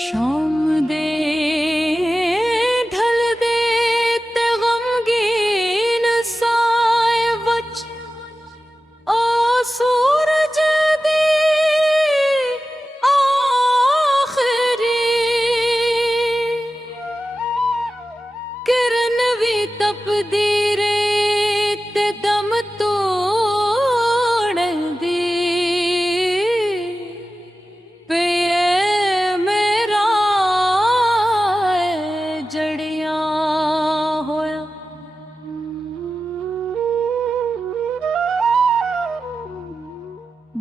शाम दे ढल दे ते गमगीन साए वच ओ सूरज दी आखिरी किरण भी तपदी रे ते दम तोड़ दी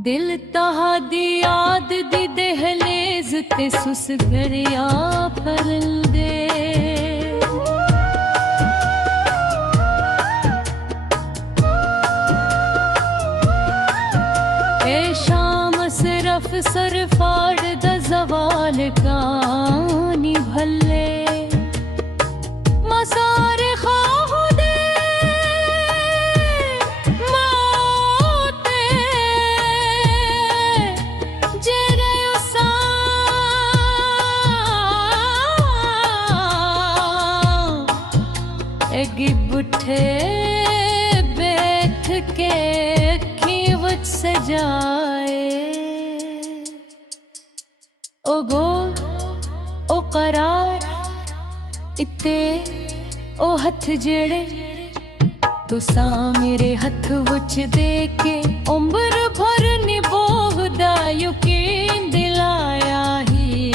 दिल तहादी याद दी दहलीज ते सुस गरिया फरल दे ए शाम सिर्फ सरफाड़ दा जवाल कानी भले मसारे खाहो दे बुठे बैठ के अखी वच सजाए ओ गो ओ करार इत्ते ओ हथ जेड़े तुसा मेरे हथ वच दे के उम्र भर निभोदा यकीन दिलाया ही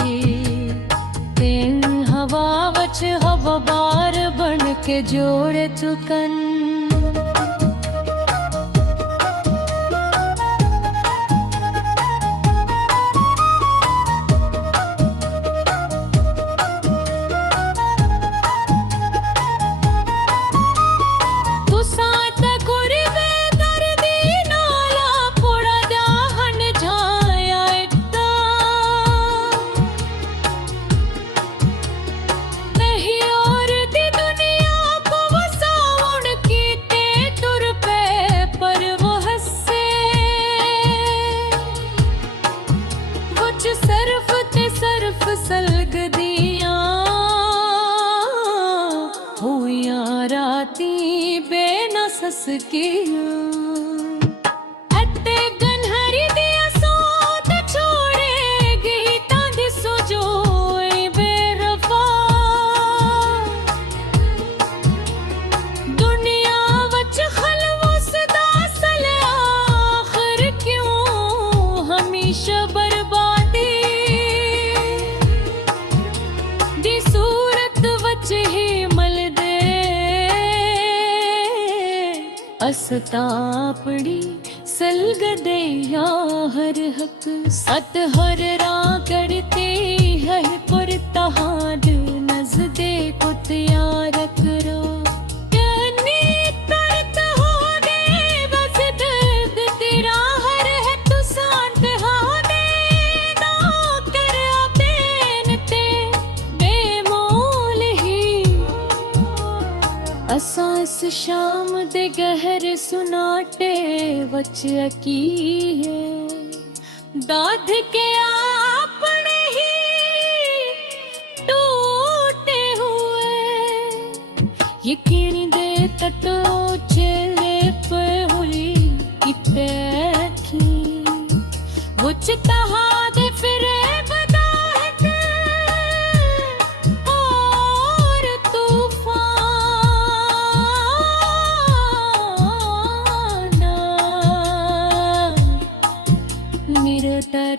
तेन हवा वच हवाबार बन के जोड़े चुकन सलग दिया हुआ राती बेनसस की अते गनहरी दिया सोत छोड़ेगी तांधी सोजोई बेरफा दुनिया वच खलवस दा सल आखिर क्यों हमेशा बर्बादी ही मल दे अस्तापड़ी सलग दे या हर हक सत हर रा करती है पुर तहाद नजदे को तैयार करो असा इस शाम दे गहर सुनाटे वच की है दाद के आपने ही टूटे हुए यकीन दे तटो चले पे हुई की पैखी वच तहा दे फिरे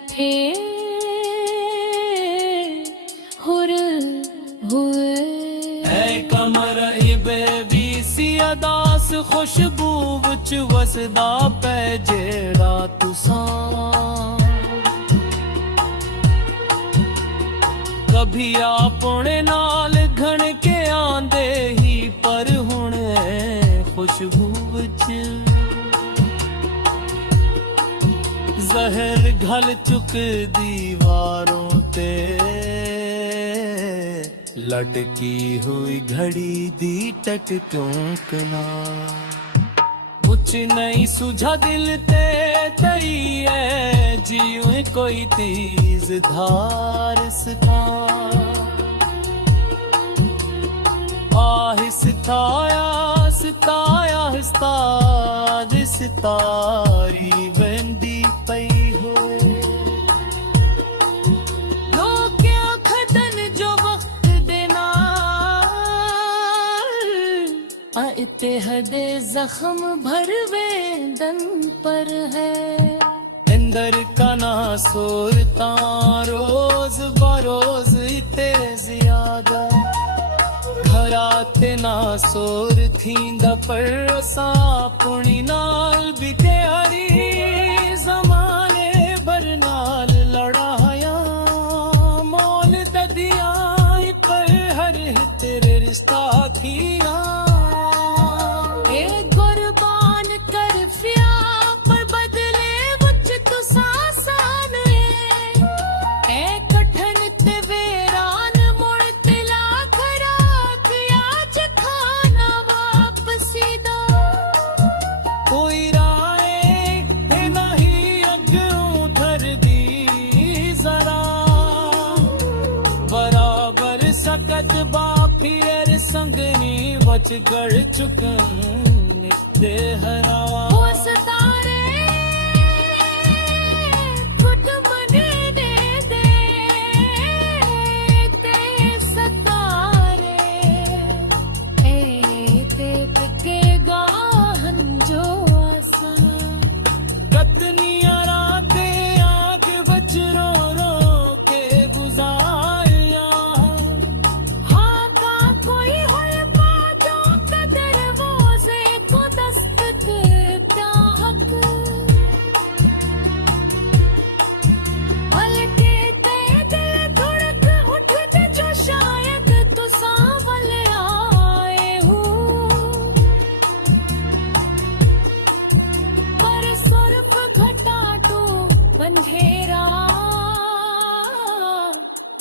थे हुर हुए ऐ कमर इबे भी सी अदास खुशबू विच वसदा पै जेड़ा तुसा कभी अपने नाल घण के आंदे ही पर हुण खुशबू विच जहर घल चुक दीवारों ते लटकी हुई घड़ी दी टक टोकना कुछ नहीं सुझा दिल ते तई है जियो कोई तेज धार सका आहिस्ता आहिस्ता आहिस्ता सितारी बंदी पई होए लोकिया खदन जो वक्त देना इत्तेहदे जख्म भर वेदन पर है अंदर का ना सोरता रोज बरोज इते ज्यादा घराते ना सोर थींदा पर असां पुणी नाल बिके हरी ज़माने भर नाल लड़ाया मोल ददिया पर हर तेरे रिश्ता थीरा ए कुर्बान कर फिया पर बदले मुझ तो आसान है ए कठन ते वेरान मुड़ तिला खराक आज खाना वापसी दो कोई राय नहीं अगों धर दी जरा बराबर सकत बा फिर संगनी बच गड़ चुकन नित्य हरा वो सितारे खुद बने दे ते सतारे ते के गाहन जो आसा कतनिया राते आग बच रो रो के गुजारिया हाँ का कोई होए बाजों का दरवाजे को दस्तक क्या हक पलके ते दिल धड़क उठते जो शायद तो सांवल आए हो पर सुर्ख घटाटो बंधेरा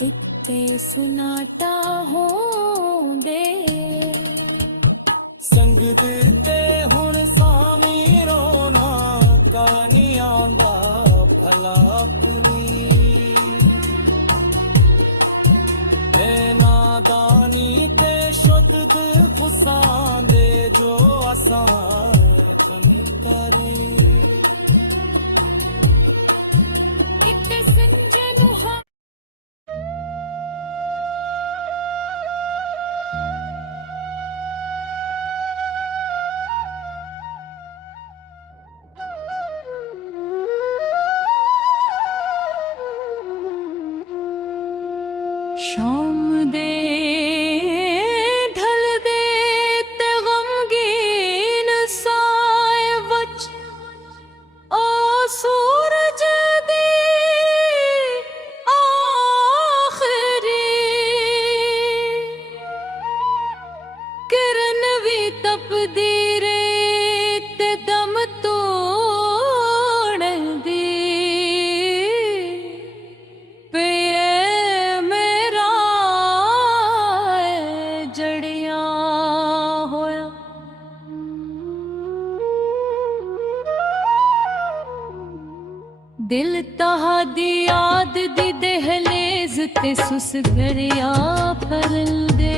इत्ते सुनाटा हो दे संग दिते हुण सामी रोना कानी आंदा भला अपनी ए नादानी ते शुद्ध फुसान दे जो आसान कम करे इत्ते संजनु हा शाम दे ढल दे ते गमगीन साए वच ओ सूरज दी आखिरी किरण भी तपदी रे ते दम तोड़ दी पे मेरा जड़िया होया दिल तहादी याद दी दहलेज ते सुस गरिया फरल दे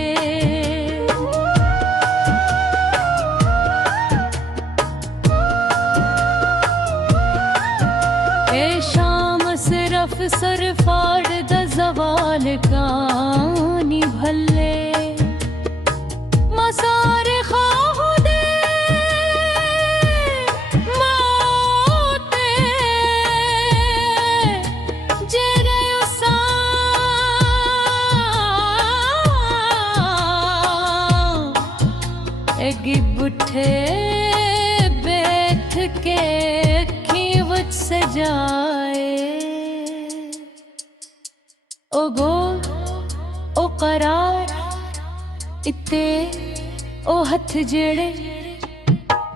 ए शाम सिर्फ सरफाड़ दा जवाल कानी भल्ले मसारे खाह दे मौते जेरे उसा एगी बुठे बैठ के खीवत सजाए ओ गो ओ करार इत्ते ओ हथ जेड़े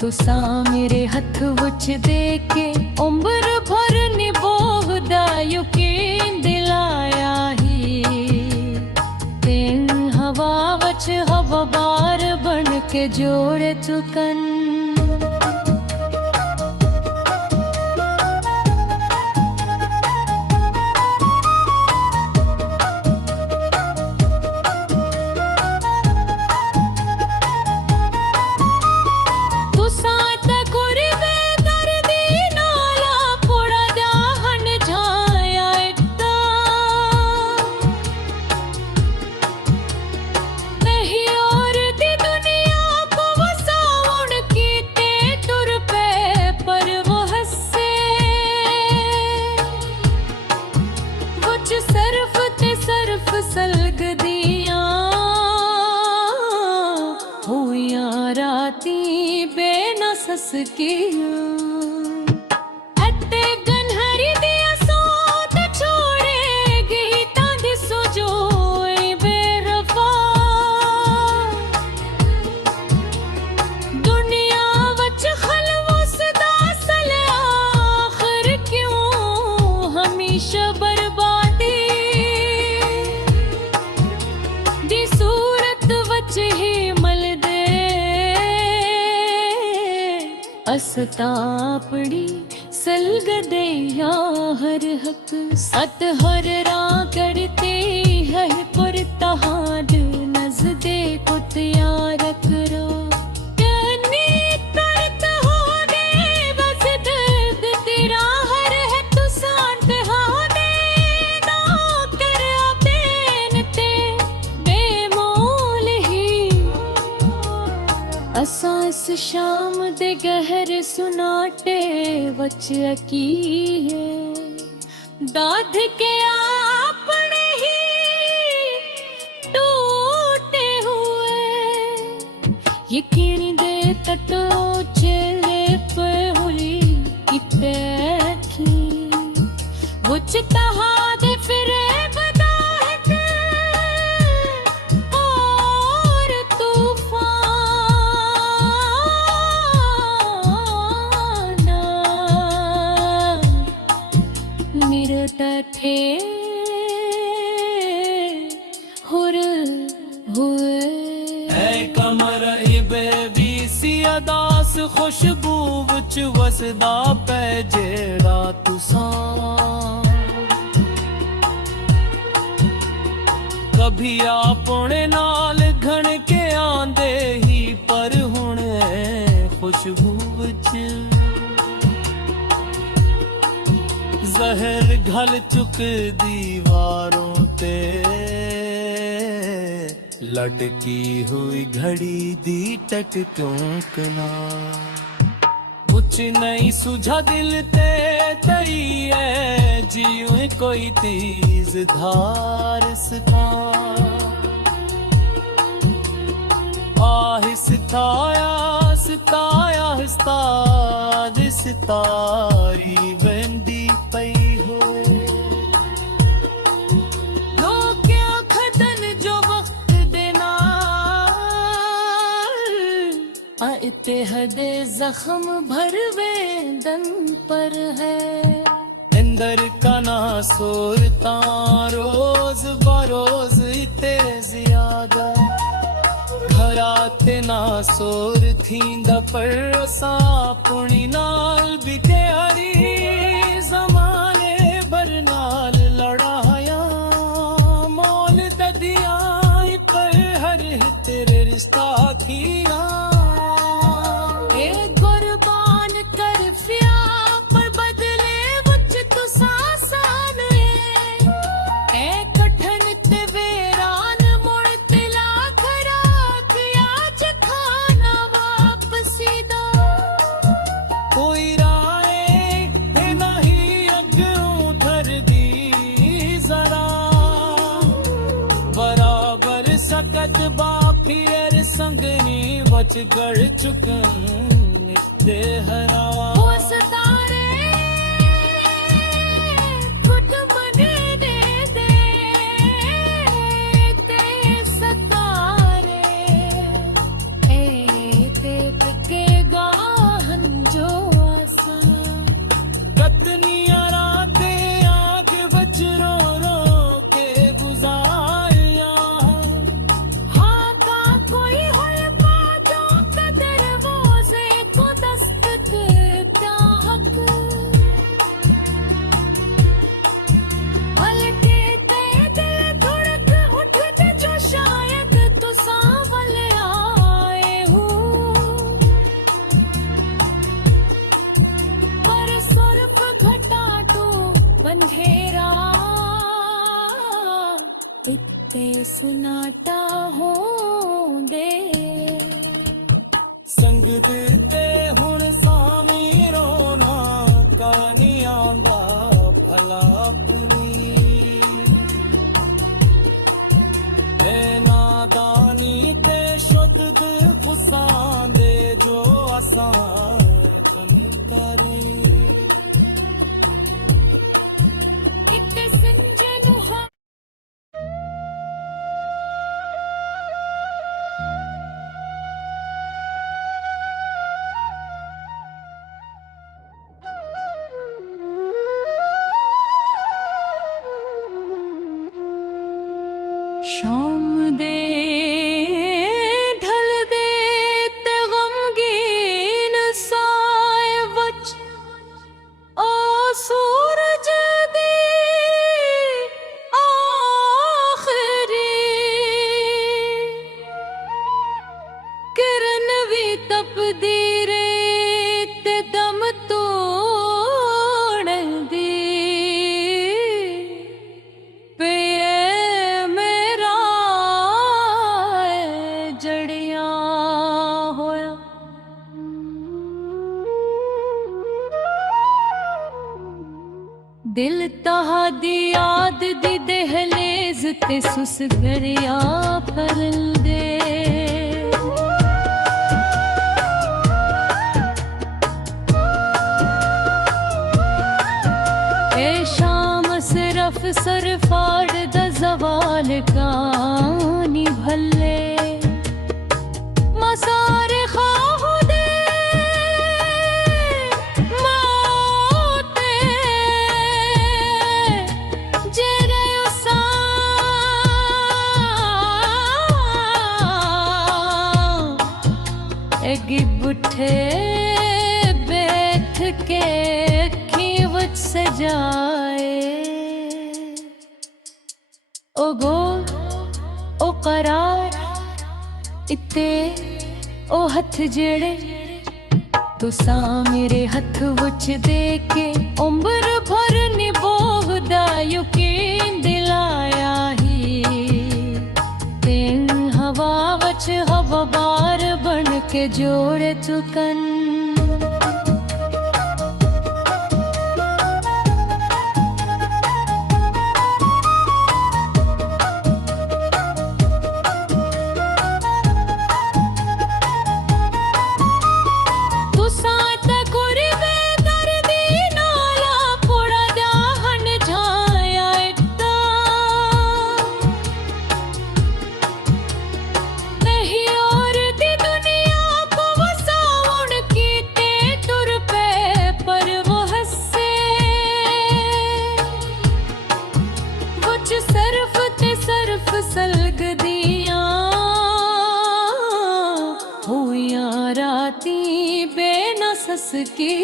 तुसा मेरे हथ विच दे के उम्र भर निभोदा यकीन दिलाया ही तेन हवा वच हवाबार बन के जोड़े चुकन ਸਸਕੀਆਂ ਅਤੇ ਗਨਹਰੀ ਦੀਆਂ ਸੋਤ ਛੋੜੇਗੀ ਤਾਂ ਦਿਸੋ ਜੋਏ ਬੇਰਫਾ ਦੁਨੀਆ ਵਿੱਚ ਖਲਵਸ ਦਾ ਸਲੇ ਆਖਰ ਕਿਉਂ ਹਮੇਸ਼ਾ ਬਰਬਾਦੀ ਦੀ ਸੂਰਤ ਵਿੱਚ ਹੀ ਮਲਦੇ ਅਸਤਾ ਆਪਣੀ ਸਲਗਦੇ ਹਰ ਹਕ ਸਤ ਹਰ ਰਾ ਕਰਤੇ ਹੈ ਪੁਰਤਹਾਦ ਨਜ਼ਦੇ ਕੁਤਿਆਰ ਕਰੋ ਕਨੀ ਤਰਤ ਹੋ ਦੇ ਬਸ ਦਰਦ ਤੇਰਾ ਹਰ ਹੈ ਤੂੰ ਸਾਂਤ ਹੋ ਦੇ ਨਾ ਕਰ ਆਪੇਨ ਤੇ ਬੇਮੋਲ ਹੀ ਅਸਾਂ ਇਸ ਸ਼ਾਮ ਦੇ ਗਹਿਰ ਸੁਨਾਟੇ ਵਿੱਚ ਅਕੀਏ ਦਾਧ ਕੇ ਆਪਣੇ ਹੀ ਟੂਟੇ ਹੋਏ ਯਕੀਨ ਦੇ ਤਟੋ ਚਲੇ ਪਏ ਹੋਲੀ ਕਿਤੇ ਕੀ ਮੁਝ ਤਹਾ ਦੇ ਫਿਰੇ ਬਦਾਹਤ ਔਰ ਤੂਫਾਨ ਨਿਰਟ ਥੇ ਹੁਰ ਹੋਏ ਐ ਕਮਰ ਬੇਬੀ ਸੀ ਅਦਾਸ ਖੁਸ਼ਬੂ ਵਿੱਚ ਵਸਦਾ ਪੈ ਜਿਹੜਾ ਤੁਸਾਂ ਕਭੀ ਆਪਣੇ ਨਾਲ ਘਣ ਕੇ ਆਂਦੇ ਹੀ ਪਰ ਹੁਣ ਐ ਖੁਸ਼ਬੂ ਵਿੱਚ ਜ਼ਹਿਰ ਘਲ ਚੁੱਕ ਦੀਵਾਰੋਂ ਤੇ ਲਟਕੀ ਹੋਈ ਘੜੀ ਦੀ ਟਕਟੋਕਨਾ ਕੁਛ ਨਹੀਂ ਸੁਝਾ ਦਿਲ ਤੇ ਤਈ ਐ ਜਿਉਂ ਕੋਈ ਤੀਜ਼ ਧਾਰ ਸਤਾ ਆਹਿਸਤਾ ਆਹਿਸਤਾ ਆਹਿਸਤਾ ਦਿਸ ਤਾਰੀ ਵੰਦੀ ਪਈ ਹੋਏ ਲੋਕਿਆ ਖਦਨ ਜੋ ਵਕਤ ਦੇ ਨਾਲ ਆ ਇਤਿਹਦੇ ਜ਼ਖਮ ਭਰਵੇ ਦਨ ਪਰ ਹੈ अंदर का ना सोरता रोज बरोज इते ज्यादा घराते ना सोर थींदा पर असां अपनी नाल बिगड़ी ज़माने भर नाल लड़ाया मोल ददिया पर हर तेरे रिश्ता थीरा ए कुर्बान कर फिया पर बदले मुझ तो सासान ए कठन ते वेरान मुड़ तिला खराक आज खाना वापसी दा कोई राय नहीं अगों धर दी जरा बराबर सकत बा फिर संगनी बच गड़ चुकन नित्य हरा वो सतारे खुद मने दे दे ते सतारे ए ते के गाहन जो आसा कतनिया राते आंख बच रो रो के गुजारिया हाँ का कोई होए बाजों का दरवाजे को दस्तक क्या हक पलके ते दिल धड़क उठते जो शायद तो सांवल आए हो पर सुर्ख घटाटो बंधेरा इत्ते सुनाटा हो दे संग दिते हुण सामी रोना कानी आंदा भला अपनी ए नादानी ते शुद्ध गुस्सा दे जो आसान शाम दे ढल दे ते गमगीन साए वच ओ सूरज दी आखिरी किरण भी तपदी रे ते दम तोड़ दी पे मेरा जड़िया होया दिल तहादी याद दी दहलेज ते सुस गरिया फरल दे ए शाम सिर्फ सरफाड़ दा जवाल कानी भले मसारे खाह दे मौते जेरे उसा एगी बुठे बैठ के खीवच सजाए ओ गो ओ करार इत्ते ओ हथ जेड़े तुसा मेरे हथ विच दे के उम्र भर निभोदा यकीन दिलाया ही तेन हवा वच हवाबार बन के जोड़े चुकन सलग दिया हुआ राती बेनसस की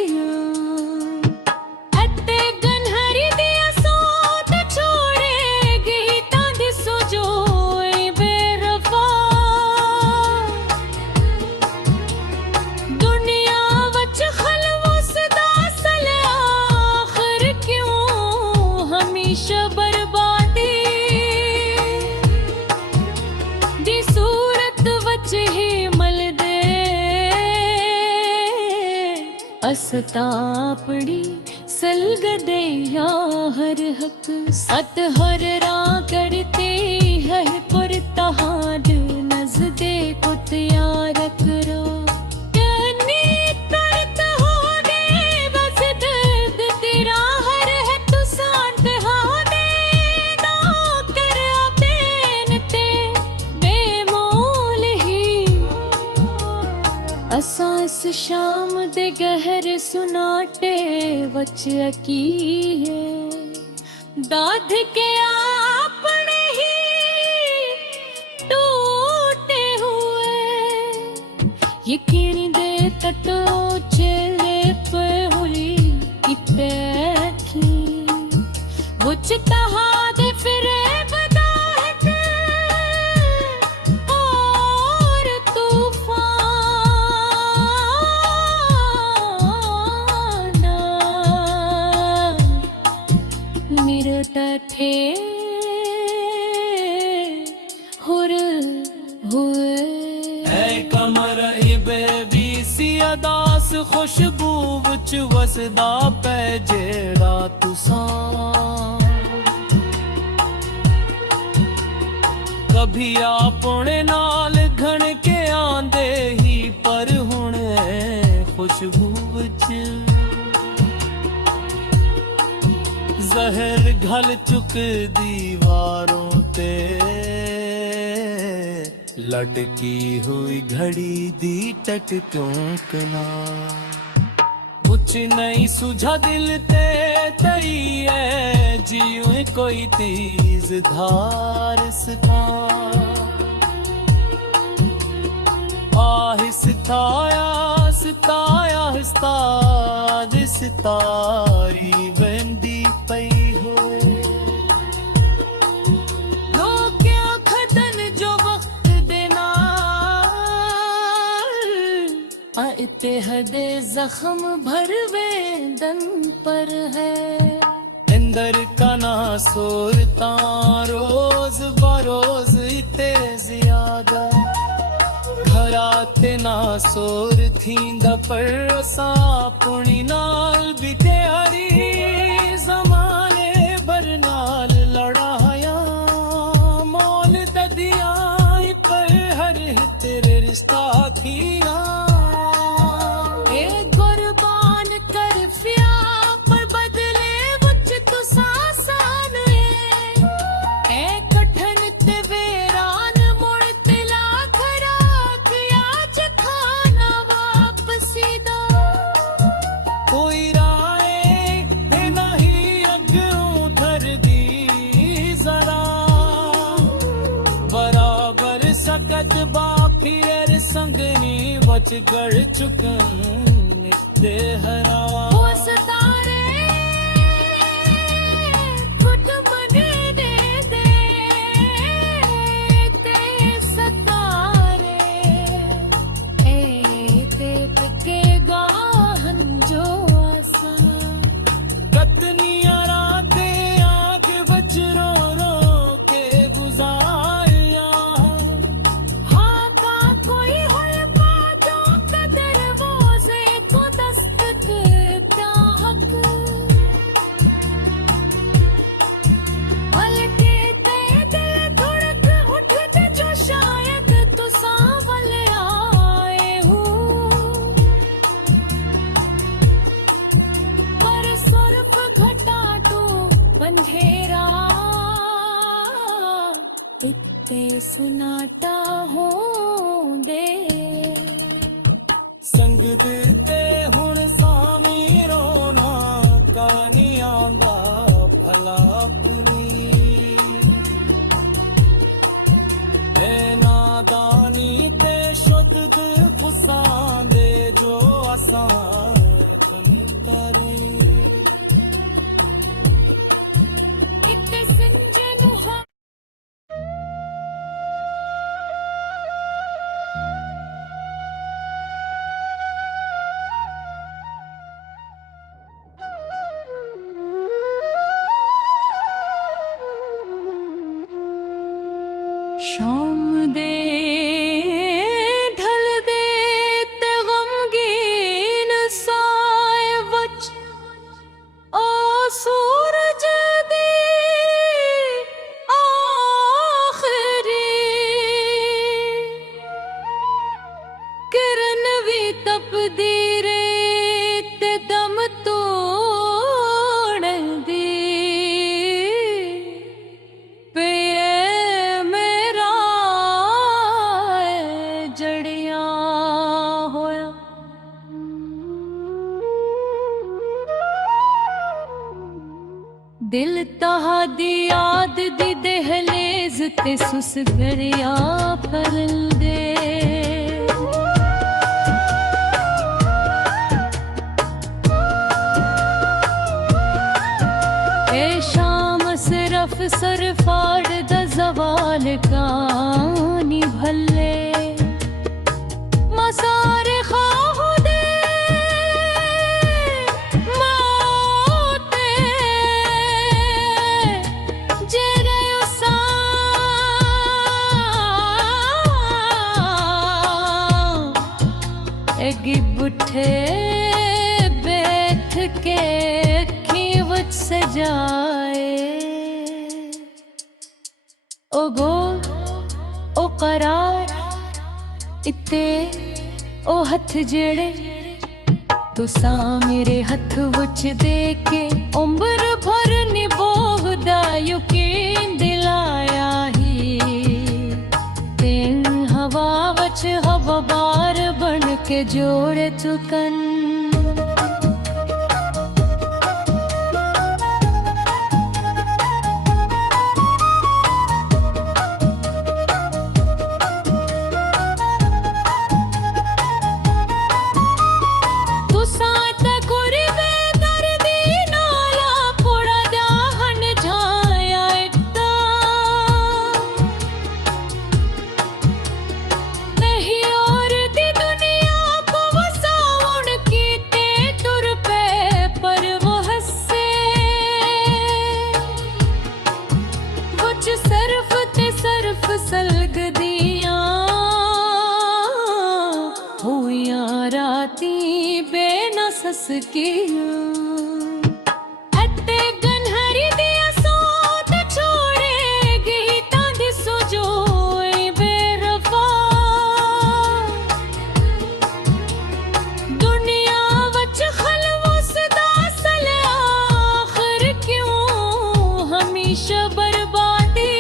अते गनहरी दिया सोत छोड़ेगी तांदी सुजोई बेरफा दुनिया वच खलवस दा सल आखिर क्यों हमेशा बर्बादी ही मल दे अस्तापड़ी सलगदे या हर हक सत हर रा करते है पुरतहाद नजदे कुत यार करो असा इस शाम दे गहर सुनाटे वच की है दाद के आपने ही टूटे हुए यकीन दे तटो चले पे हुई की पैखी वच तहा दे फिरे थे हुर हुए है कमर इबे भी सी अदास खुशबू विच वसदा पै जेड़ा तुसा कभी अपने नाल घण के आंदे ही पर हुण खुशबू विच जहर घल चुक दीवारों ते लटकी हुई घड़ी दी टक क्यों कना कुछ नहीं सुझा दिल ते तई है जियो कोई तेज धार सका आहिस्ता आहिस्ता आहिस्ता सितारी बंदी पई होए रोकिया खतन जो वक्त देना इत्तेहदे जख्म भरवे दन पर है अंदर का ना सोरता रोज बरोज इते ज्यादा घराते ना सोर थींदा पर असां पुणी नाल भी तैयारी ज़माने भर नाल लड़ाया मोल ददिया पर हर तेरे रिश्ता थीरा ए कुर्बान कर फिया पर बदले मुझ तो आसान है ए कठन ते वेरान मुड़ तिला खराक आज खाना वापसी दा कोई राय नहीं अगों धर दी जरा बराबर सकत बा फिर संगनी बच गड़ चुकन नित्य हरा वो सतारे घुट मने दे दे ते सतारे ए ते तके गाहन जो आसा कतनिया राते आंख बच रो रो के गुजारिया हाँ का कोई होए बाजो कदर वो से को दस्तक क्या हक हल्के ते दिल धड़क उठते जो शायद तू सांवल आए हो पर सुर्ख घटाटो बंधेरा इत्ते सुनाटा हो दे संग दिते हुण सामी रोना कानी आंदा भला पुली ए नादानी ते शुद्ध फुसां दे जो असां करे इत्ते संजनु हा शाम दे ढल दे ते गमगीन साए वच ओ सूरज दी आखिरी किरण भी तपदी रे ते दम तोड़ दी पे मेरा जड़िया होया दिल तहादी याद दी दहलेज ते सुस गरिया फरल दे ए शाम सिर्फ सरफाड़ दा जवाल कानी भल्ले मसारे खाह दे मौते जेरे उसा एगी बुठे बैठ के खीवत सजाए ओ गो ओ करार इत्ते ओ हथ जेड़े तुसा मेरे हथ विच दे के उम्र भर निभोदा यकीन दिलाया ही तेन हवा वच हवाबार बन के जोड़े चुकन सलगदियां होइयां राती बेनसस कियां अते गनहरी दिया सोत छोड़े गीतां दी सोजोए बेरफा दुनिया वच खलवस दा सल आखिर क्यों हमेशा बर्बादी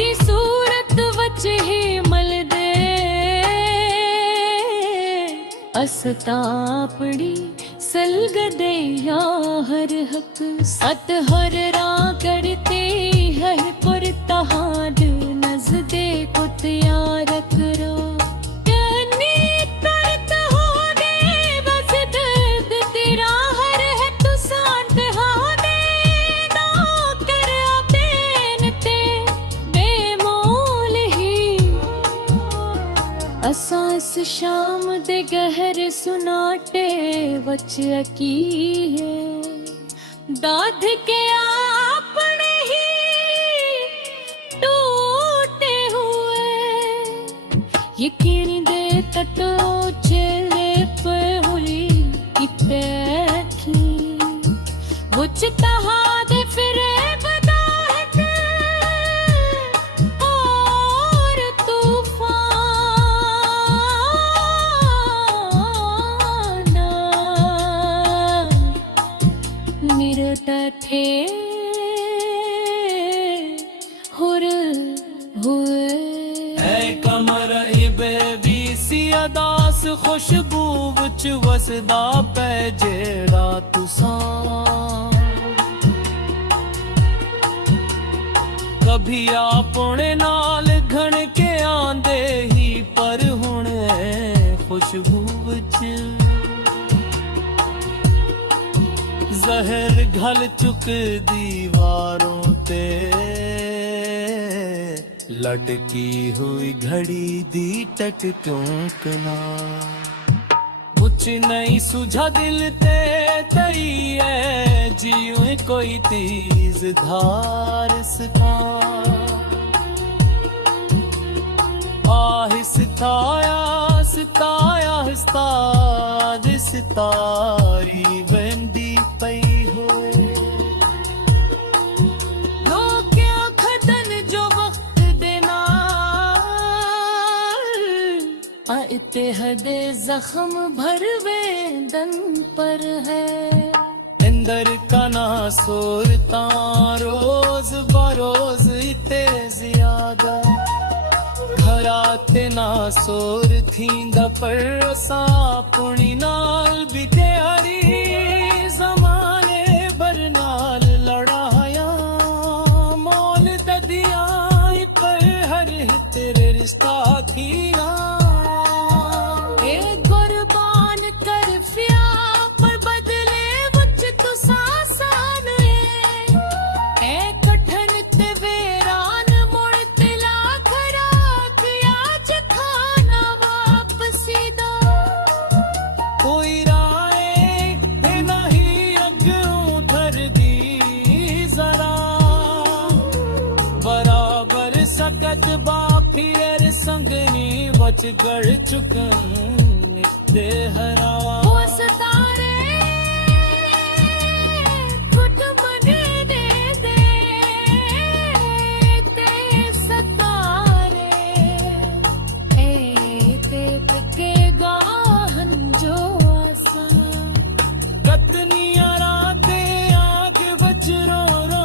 दी सूरत वच ही मलदे अस्तापड़ी सलगदे यार हक सत हर रा करते है पुरतहाद नजदे कुत यार करो कनी करत हो दे बस दर्द तेरा हर है तू सांत हा दे ना कर बेन ते बेमोल ही असां इस शाम दे गहर सुनाटे वच की है दाद के आपने ही टूटे हुए यकीन दे तटो चेहरे पे हुई की पैखी वच तहा दे फिरे बदाहत और थे हुर हुए ऐ कमर इबे भी सी अदास खुशबू विच वसदा पै जेड़ा तुसां कभी अपने नाल घण के आंदे ही पर हुण ऐ खुशबू विच जहर घल चुक दीवारों ते लटकी हुई घड़ी दी टकटोकना कुछ नहीं सुझा दिल ते तई है जियो कोई तेज धार सका आहिस्ता आहिस्ता आहिस्ता सितारी बंदी पई होए लोक्या खदन जो वक्त देना इत्तेहदे जख्म भर वेदन पर है अंदर का ना सोरता रोज बरोज इते ज्यादा घराते ना सोर थींदा पर असां अपनी नाल भी तैयारी ज़माने भर नाल लड़ाया मोल ददिया पर हर तेरे रिश्ता थीरा ए कुर्बान कर फिया पर बदले वच तू सासान ए कठन ते वेरान मुड़ तिला खराक आज खाना वापसी दा कोई राय नहीं अगों धर दी जरा बराबर सकत बा फिर संगनी बच गड़ चुकन नित्य हरा वो सतारे कुट मने दे दे ते सतारे ए ते के गाहन जो आसा कतनिया राते आंख बच रो रो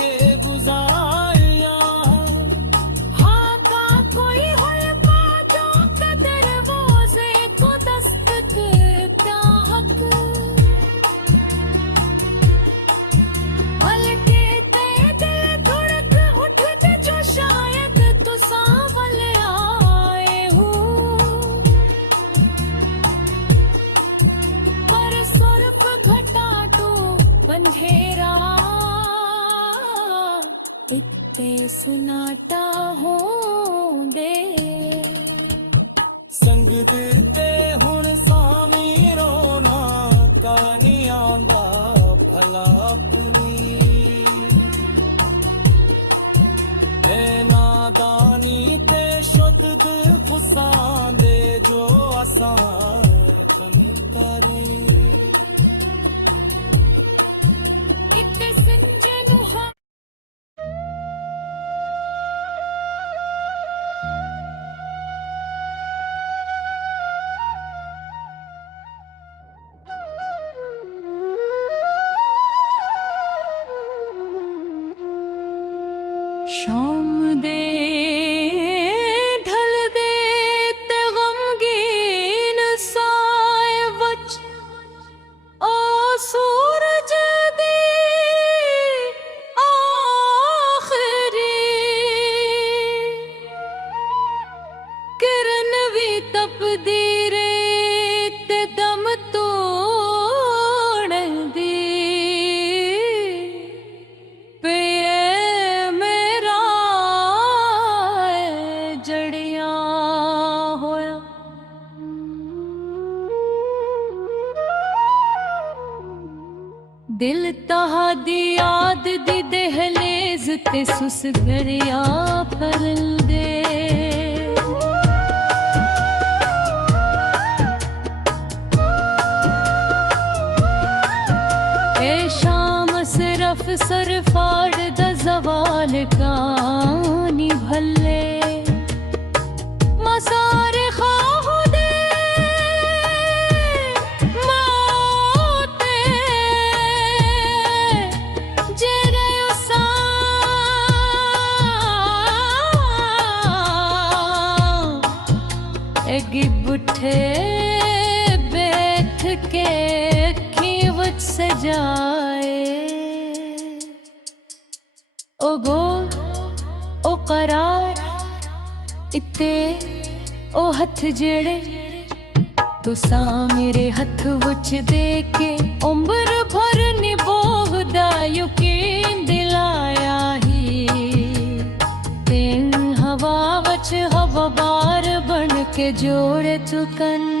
के गुजारिया हाँ का कोई होए बाजो कदर वो से को दस्तक क्या हक हल्के ते दिल धड़क उठते जो शायद तू सांवल आए हो पर सुर्ख घटाटो बंधेरा इत्ते सुनाटा हो दे संग दिते हुण सामी रोना कानी आंदा भला पुली साए कम करे किते संजनु हा शाम दे ढल दे ते गमगीन साए वच ओ सूरज दी आखिरी किरण भी तपदी रे ते दम तोड़न दी पे मेरा जड़िया होया दिल तहादी याद दी दहलेज ते सुस गरिया फरल दे ए शाम सिर्फ सरफाड़ दा जवाल कानी भले मसारे खाह दे मौते जेरे उसा एगी बुठे बैठ के खीवत सजाए ओ गो ओ करार इत्ते ओ हथ जेड़े तुसा मेरे हथ विच दे के उम्र भर निभोदा यकीन दिलाया ही तेन हवा वच हवाबार बन के जोड़े चुकन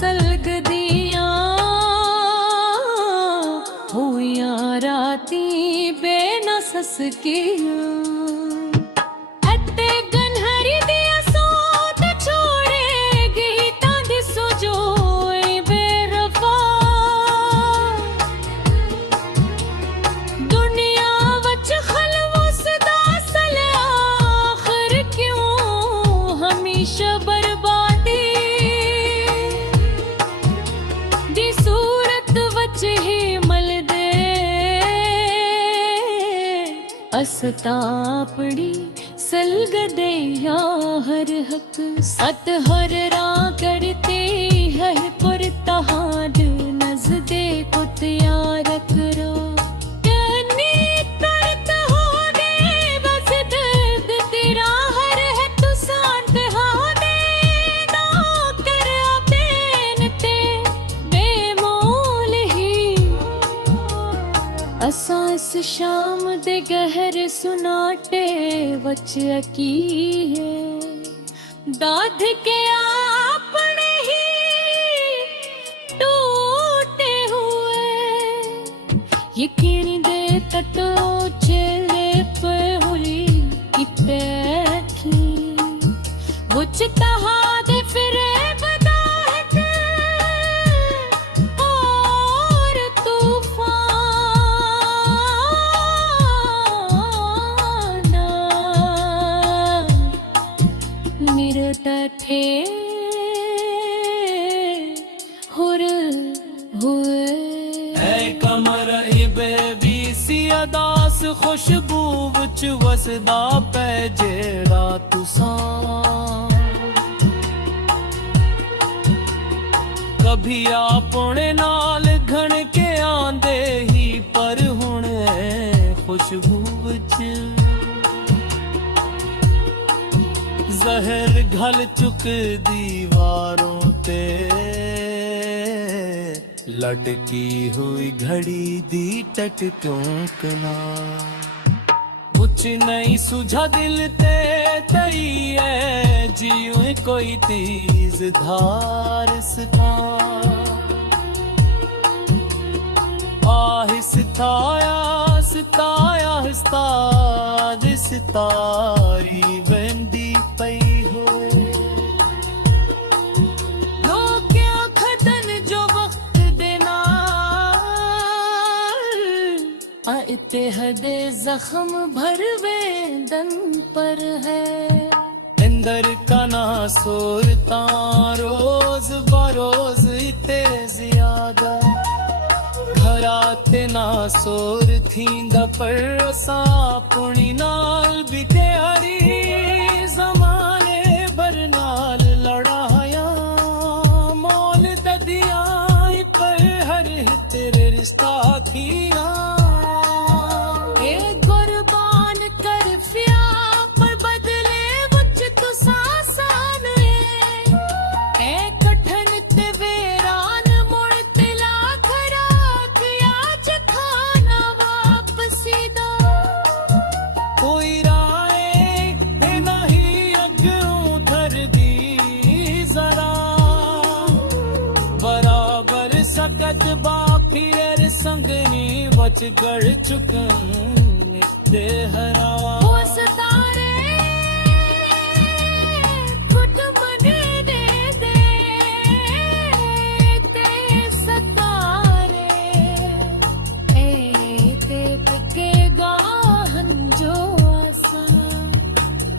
सलग दिया हुइया राती बेनसस किया अते गनहरी दिया सोत छोड़ेगी तांदी सुजोए बेरफा दुनिया वच खलवस दा सले आखिर क्यों हमेशा बर्बादी ही मल दे अस्तापड़ी सलगदे या हर हक सत हर रा करते है पुरतहार नजदे कुत यार करो असा इस शाम दे गहर सुनाटे वच की है दाद के आपने ही टूटे हुए यकीन दे तटो चेहरे पे हुई की बैठी वच तहा दे फिरे थे हुर हुए है कमर इबे भी सी अदास खुशबू विच वसदा पै जेड़ा तुसा कभी अपने नाल घण के आंदे ही पर हुण घल चुक दीवारों ते लटकी हुई घड़ी दी टटकोंकना कुछ नहीं सुझा दिल ते तई है जियो कोई तेज धार सका आहिस्ता आहिस्ता आहिस्ता सितारी वेंदी पई होए लोकिया खतन जो वक्त देना इत्तेहदे जख्म भर वेदन पर है अंदर का ना सोरता रोज बरोज इते ज्यादा घराते ना सोर थींदा पर असां पुणी नाल भी हरी ज़माने भर नाल लड़ाया मोल ददिया पर हर तेरे रिश्ता थीरा ए कुर्बान कर फिया पर बदले मुझ तो आसान है ए कठन ते वेरान मुड़ तिला खराक आज खाना वापसी दो कोई राय नहीं अगों धर दी जरा बराबर सकत बा फिर संगनी बच गड़ चुकन नित्य हरा वो सितारे कुट मने दे दे ते सतारे ते के गाहन जो आसा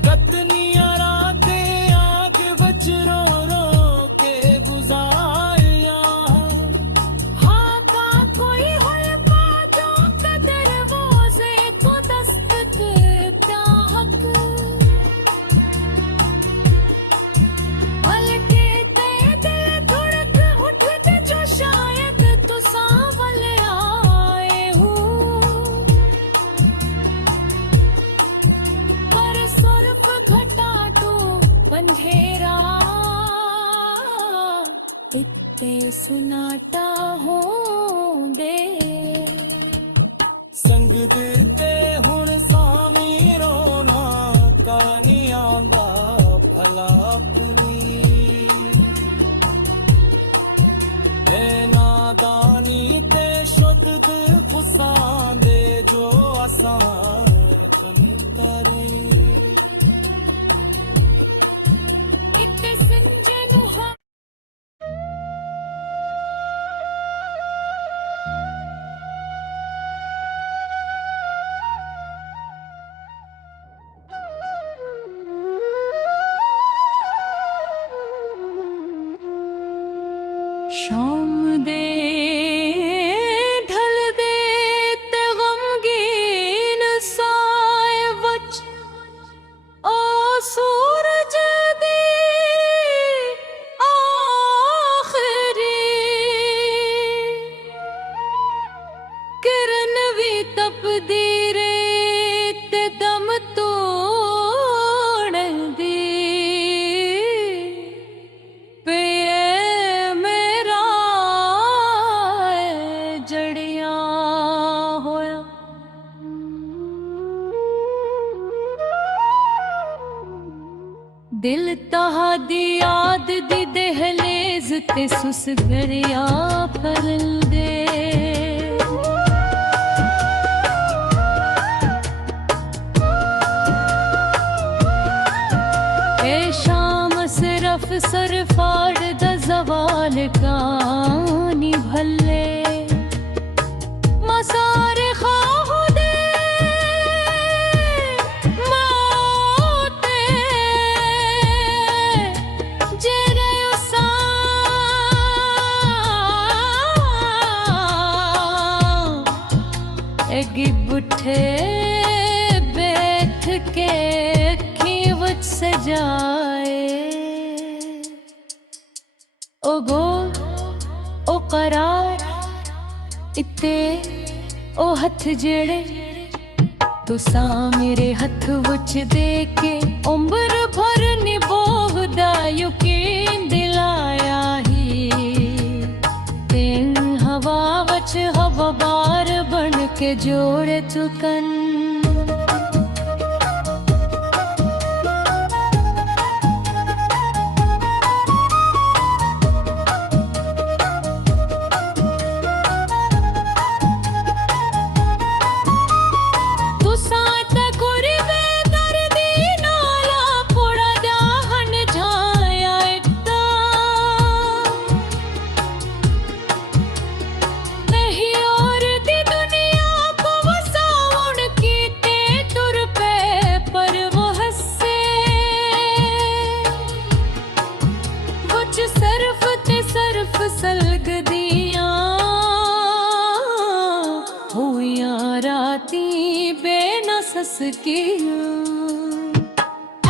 कतनिया राते आंख बच रो रो के गुजारिया हाँ का कोई होए बाजों का दरवाजे को दस्तक क्या हक पलके ते दिल धड़क उठते जो शायद तू सांवल आए हो पर सुर्ख घटाटो बंधेरा इत्ते सुनाटा हो दे संग दिते हुण सामी रोना कानी आंदा भला पुली ए नादानी ते शुद्ध फुसान दे जो आसान कम करे इत्ते संजनु हा शाम दे ढल दे ते गमगीन साए वच ओ सूरज दी आखिरी किरण भी तपदी रे ते दम तोड़ दी पे मेरा जड़िया होया दिल तहादी याद दी दहलेज ते सुस गरिया फरल दे ए शाम सिर्फ सरफाड़ दा जवाल कानी भले मसारे खाह दे मौते जेरे उसा एगी बुठे बैठ के खीवच सजाए ओ गो ओ करार इत्ते ओ हथ जेड़े तुसा मेरे हथ विच दे के उम्र भर निभोह ਯਕੀਨ ਦਿਲਾਇਆ ਹੀ ਤੈਨ ਹਵਾ ਵਿੱਚ ਹਵਾਬਾਰ ਬਣ ਕੇ ਜੋੜੇ ਚੁਕਨ ਸਲਗਦੀਆਂ ਹੋਈਆਂ ਰਾਤੀ ਬੇਨਸਸ ਕੀਆਂ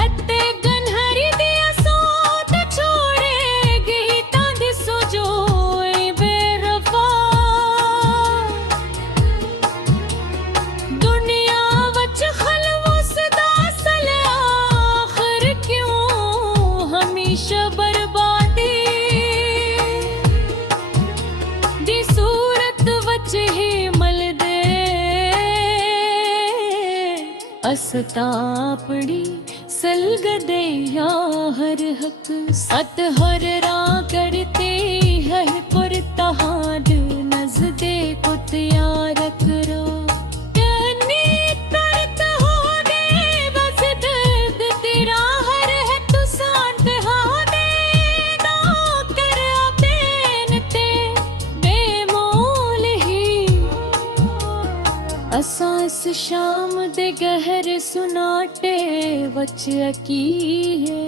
ਅਤੇ ਗਨਹਰੀ ਦੀਆਂ ਸੋਤ ਛੋੜੇ ਗੀਤਾਂ ਦੀ ਸੁਜੋਈ ਬੇਰਫਾ ਦੁਨੀਆ ਵਿੱਚ ਖਲਵਸ ਦਾ ਸਲੇ ਆਖਰ ਕਿਉਂ ਹਮੇਸ਼ਾ ਬਰਬਾਦੀ ਹੀ ਮਲਦੇ ਅਸਤਾ ਆਪਣੀ ਸਲਗਦੇ ਹਰ ਹਕ ਸਤ ਹਰ ਰਾ ਕਰਤੇ ਹੈ ਪਰ ਤਹਾਦ ਨਜ਼ਦੇ ਕੁਤਿਆਰ ਕਰੋ ਕਨੀ ਤਰਤ ਹੋ ਦੇ ਬਸ ਦਰਦ ਤੇਰਾ ਹਰ ਹੈ ਤੂੰ ਸਾਥ ਹੋ ਦੇ ਨਾ ਕਰ ਆਪੇਨ ਤੇ ਅਸਾਂ ਇਸ ਸ਼ਾਮ ਦੇ ਗਹਿਰ ਸੁਨਾਟੇ ਵਿੱਚ ਕੀ ਹੈ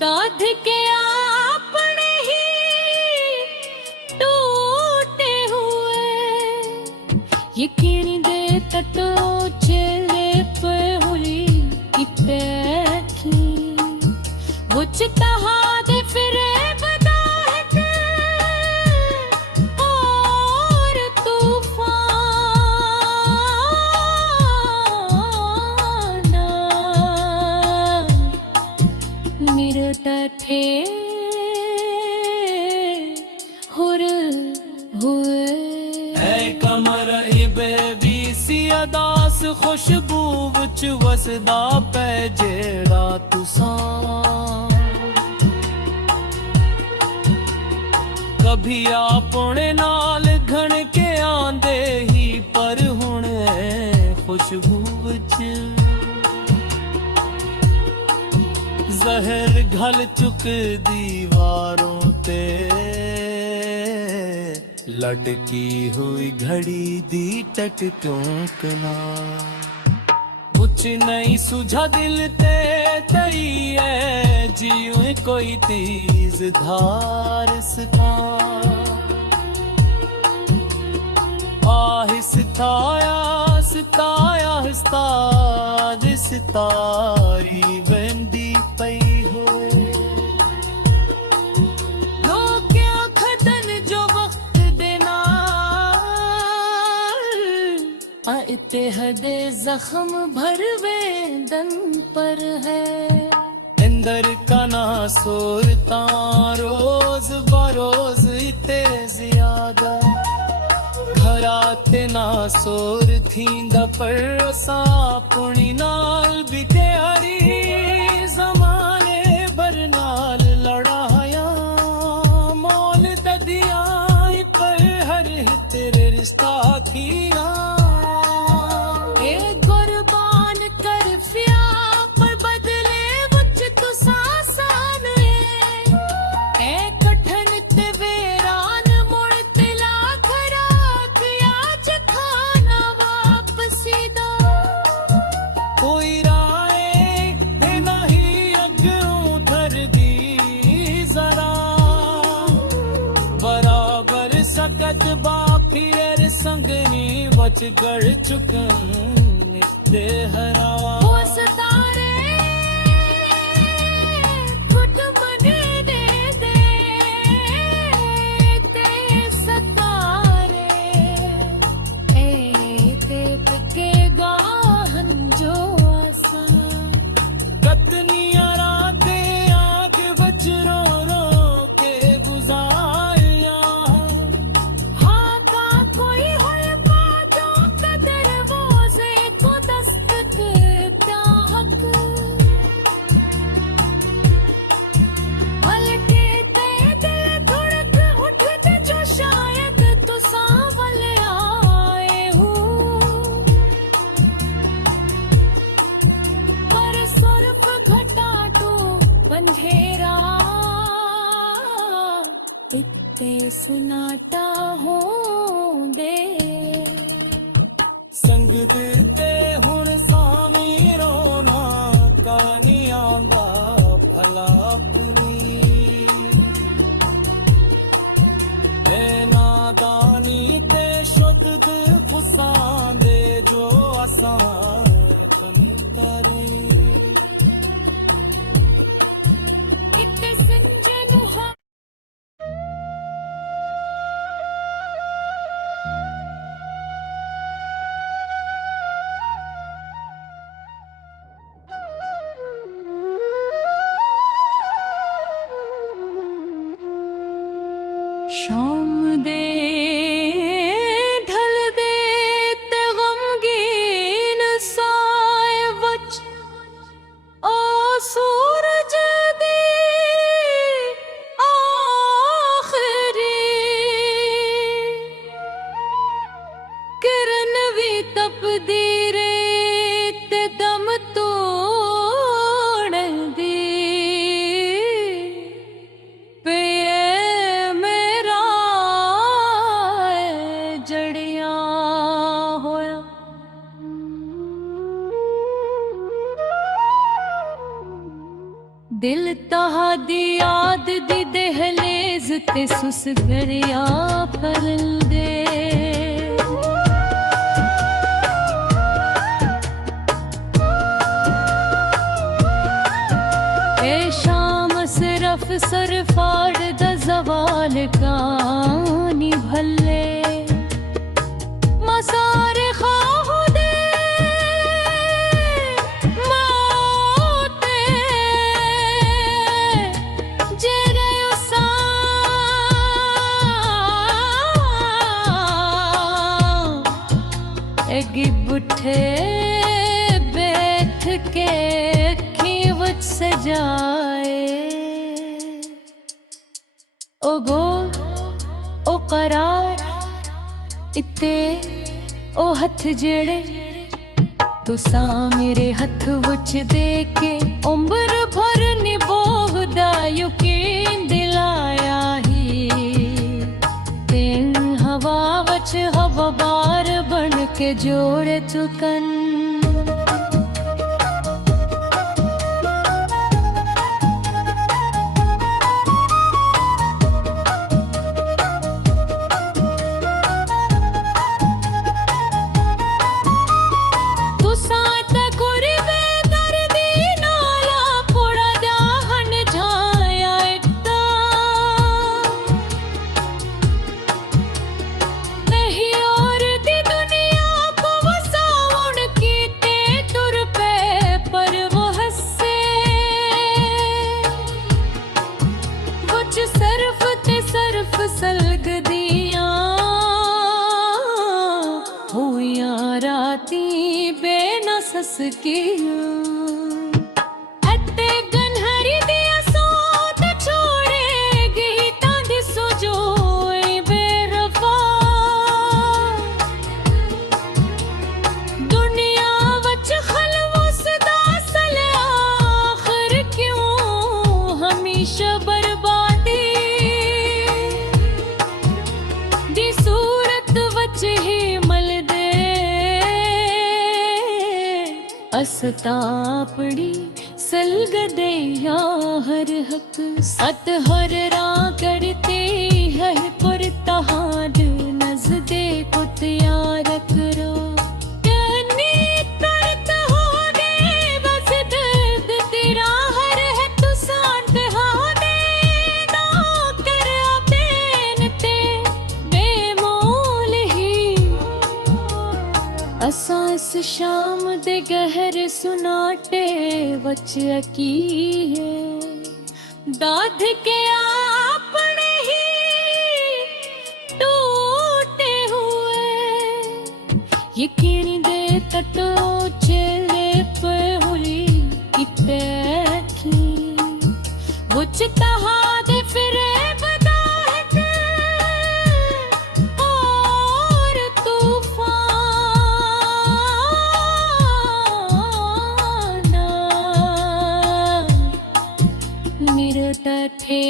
ਦਾਦ ਕੇ ਆਪਣੇ ਹੀ ਟੂਟੇ ਹੋਏ ਯਕੀਨ ਦੇ ਤਤੋ ਚਲੇ ਪੇ ਹੋਲੀ ਕੀ ਪੈਖੀ ਮੁਝ ਤਹਾ ਦੇ ਫਿਰੇ थे हुर हुए ऐ कमर बेबी सी अदास खुशबू विच वसदा पै जेड़ा तुसां कभी अपने नाल घण के आंदे ही पर हुण खुशबू विच जहर घल चुक दीवारों ते लटकी हुई घड़ी दी टकटोकना कुछ नहीं सुझा दिल ते तई है जियो कोई तेज धार सका आहिस्ता आहिस्ता आहिस्ता सितारी वेंदी पई होए लोकिया खदन जो वक्त देना इत्तेहदे जख्म भर वेदन पर है अंदर का ना सोरता रोज बरोज इते ज्यादा घराते ना सोर थींदा पर असां अपनी नाल बिगड़ी ज़माने भर नाल लड़ाया मोल ददिया पर हर तेरे रिश्ता थीरा ए कुर्बान कर फिया पर बदले मुझ तो सासान ए कठन ते वेरान मुड़ तिला खराक आज खाना वापसी दो कोई राय नहीं अगों धर दी जरा बराबर सकत बा फिर संगनी बच गड़ चुकन नित्य हरा वो सतारे घुट मने दे दे ते सतारे ए ते के गाहन जो आसा कतनिया राते आग इत्ते सन्नाटा होंदे संग दिते हुण सामी रोना कानी आंदा भला पुनी ए नादानी ते शुद्ध फुसां दे जो असां कम करे इत्ते संजनु हा शाम दे ढल दे ते गमगीन साए वच ओ सूरज दी आखिरी किरण भी तपदी रे ते दम तोड़ दी पे मेरा जड़िया होया दिल तहादी याद दी दहलेज ते सुस गरिया फरल दे ए शाम सिर्फ सरफाड़ दा जवाल कानी भले मसारे खाह दे मौते जेरे उसा एगी बुठे बैठ के खीवत सजाए ओ गो ओ करार इत्ते ओ हथ जेड़े तुसा मेरे हथ विच दे के उम्र भर निभोदा यकीन दिलाया ही तेन हवा वच हवाबार बन के जोड़े चुकन सलग दिया हुइया राती बेनसस की अते गनहरी दिया सोत छोड़े गीता दी सोजोए बेरफा दुनिया वच खलवस दा सले आखिर क्यों हमेशा बर्बादी ही मल दे अस्तापड़ी सलगदे या हर हक सत हर रा करते है पुरतहार नजदे कुत यार करो असां इस शाम दे गहर सुनाटे वच की है दाद के आपने ही टूटे हुए यकीन दे तटो चले पे हुई किते थी वच तहा दे फिरे थे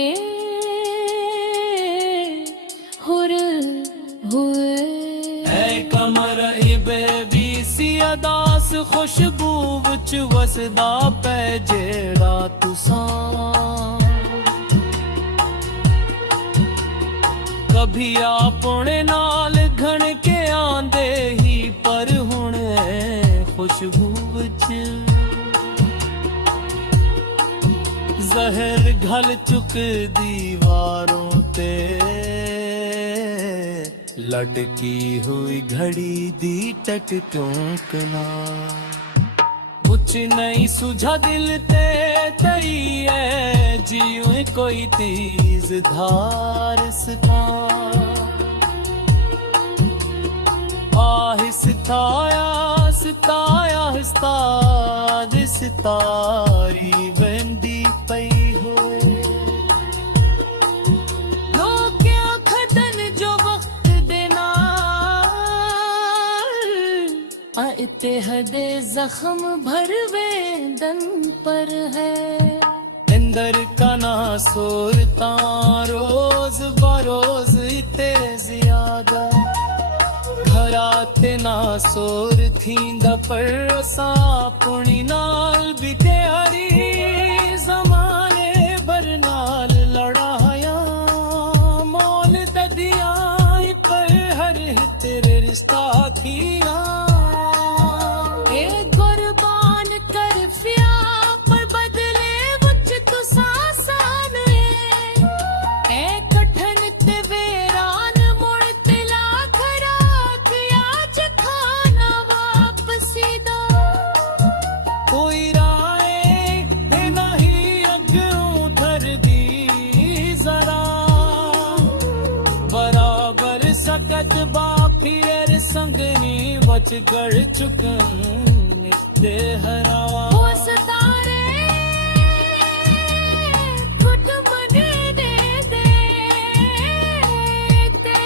खुशबू विच वसदा पै जेड़ा तुसां कभी अपने नाल घण के आंदे ही पर हुण ऐ खुशबू विच जहर घल चुक दीवारों ते लटकी हुई घड़ी दी टक टोकना कुछ नहीं सुझा दिल ते तई है जियो कोई तेज धार सका आहिस्ता आहिस्ता आहिस्ता सितारी बंदी पई होए लोकिया खदन जो वक्त देना इत्तेहदे जख्म भर वेदन पर है इंदर का ना सोरता रोज बरोज इते ज्यादा घराते ना सोर थींदा पर असां अपनी नाल भी हरी जमाने भर नाल लड़ाया मोल ददिया पर हर तेरे रिश्ता थीरा फिर संगनी बच गड़ चुकन नित्य हरा वो सतारे कुट मने दे ते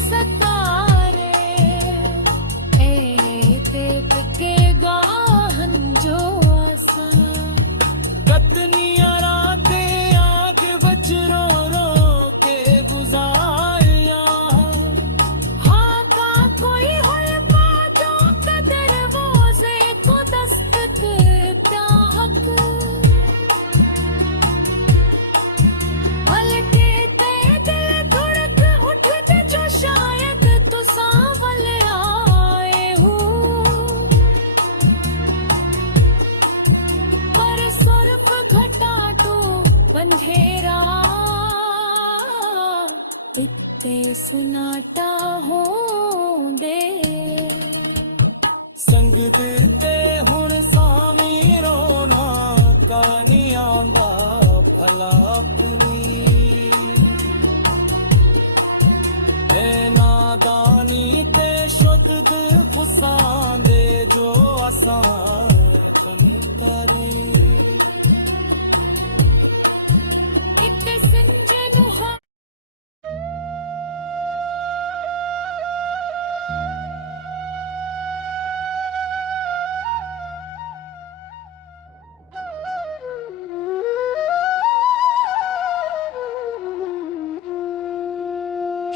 सतारे ते के गाहन जो आसा कतनिया राते आग बच रो रो के गुजारिया अंधेरा इत्ते सन्नाटा हो दे संग दिते हुण सामी रोना कानियां दा भला अपनी ए नादानी ते शुद्ध फुसां दे जो असां कम करे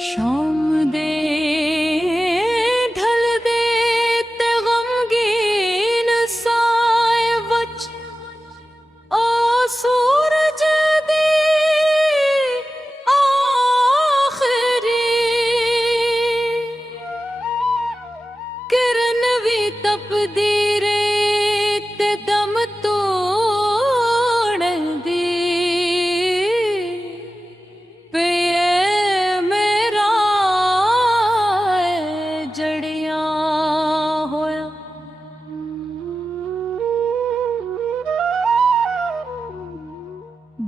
शाम दे ढल दे ते गमगीन साए वच ओ सूरज दी आखिरी किरण भी तपदी रे ते दम तोड़ दी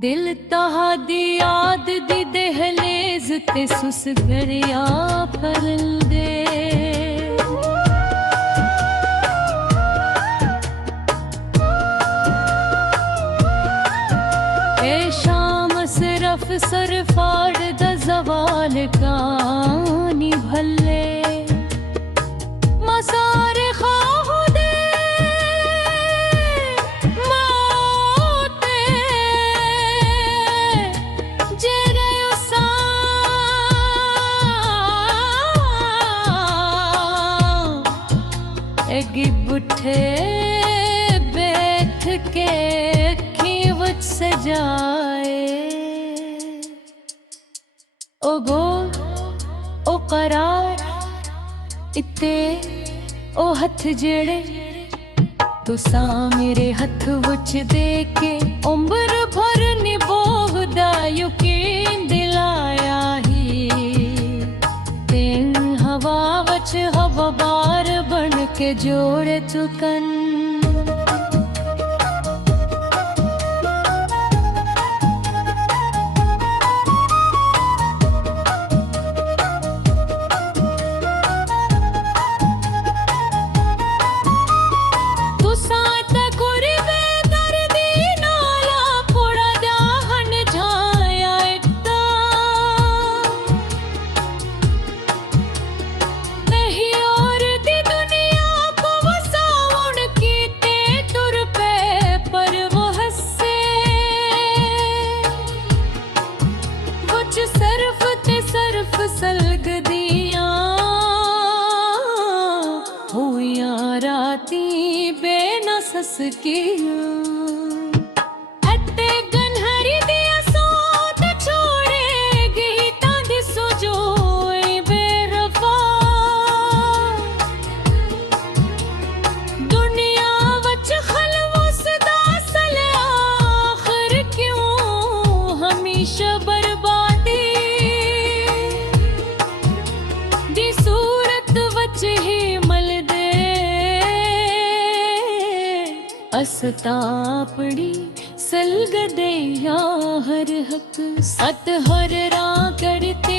दिल तहादी याद दी दहलेज ते सुस गरिया फरल दे ए शाम सिर्फ सरफाड़ दा जवाल कानी भले मसारे खाहो दे गिब उठे सजाए। ओ गो ओ करार इत्ते ओ हथ जेड़े तुसा मेरे हथ विच दे के उम्र भर निभोदा यकीन दिलाया ही। तेन हवा विच हवाबार बन के जोड़े चुकन। राती बेनसस की अते गनहरी दिया सोत छोड़ेगी तांदी सोजोई बेरफा। दुनिया वच खलवस दा सल आखिर क्यों हमेशा बर्बादी दी सूरत वच ही अस्तापड़ी सलगदे या हर हक सत हर रा करते